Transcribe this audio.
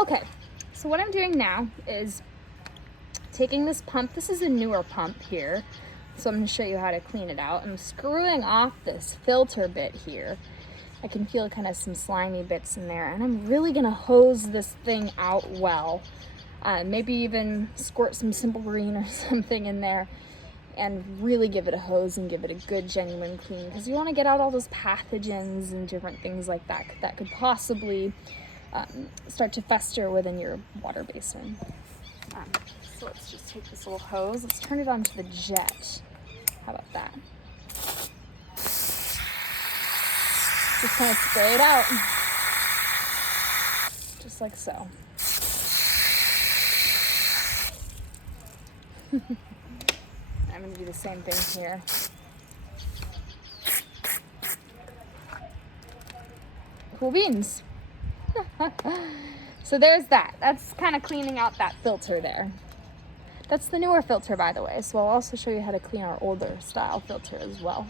Okay, so what I'm doing now is taking this pump. This is a newer pump here, so I'm going to show you how to clean it out. I'm screwing off this filter bit here. I can feel kind of some slimy bits in there, and I'm really going to hose this thing out well. Maybe even squirt some Simple Green or something in there and really give it a hose and give it a good genuine clean, because you want to get out all those pathogens and different things like that that could possibly start to fester within your water basin. So let's just take this little hose, let's turn it onto the jet. How about that? Just kind of spray it out, just like so. I'm going to do the same thing here. Cool beans. So there's that. That's kind of cleaning out that filter there. That's the newer filter, by the way, so I'll also show you how to clean our older style filter as well.